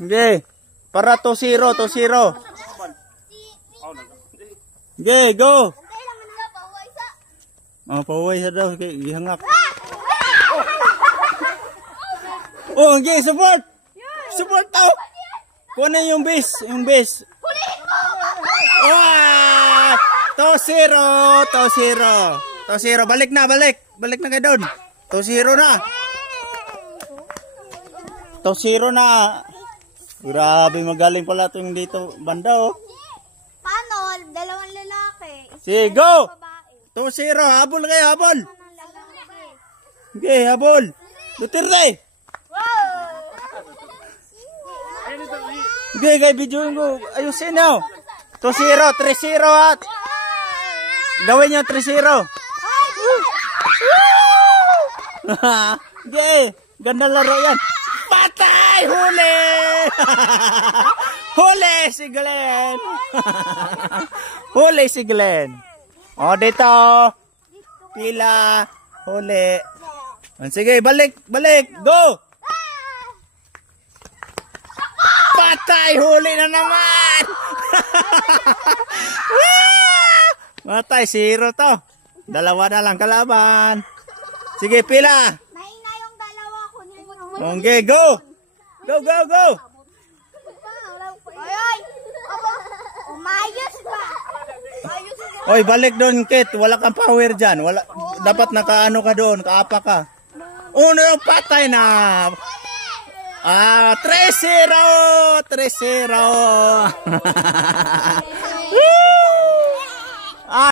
Okay. Para 2-0, 2-0. Okay, go. Oh, pauwi sa daw. Okay, ihangak. Oh, okay, support. Support tao. Kuha na yung base, yung base. Wow! 2-0, 2-0. 2-0, balik na, balik. Balik na kayo doon. 2-0 na. 2-0 na. Grabe, magaling pala itong dito banda, oh. Paano? Dalawang lalaki. Sige, go! 2-0, habol kayo, habol. Okay, habol. Duterte. Okay, guys, video ko. Ayusin nyo. 2-0, 3-0 at. Gawin nyo 3-0. Okay, ganda laro yan. Patay! Huli! Huli si Glenn! Huli si Glenn. O, dito. Pila. Huli. Sige, balik, balik. Go! Patay! Huli na naman! Matay, 0 to. Dalawa na lang kalaban. Sige, pila. Mahina yung dalawa ko. Okay, go! Go, go, go! Ay! Umayos ba? Oy, balik doon, Kit. Wala kang power dyan. Wala, dapat nakaano ka doon, kaapa ka. Uno, patay na. 3-0! 3-0!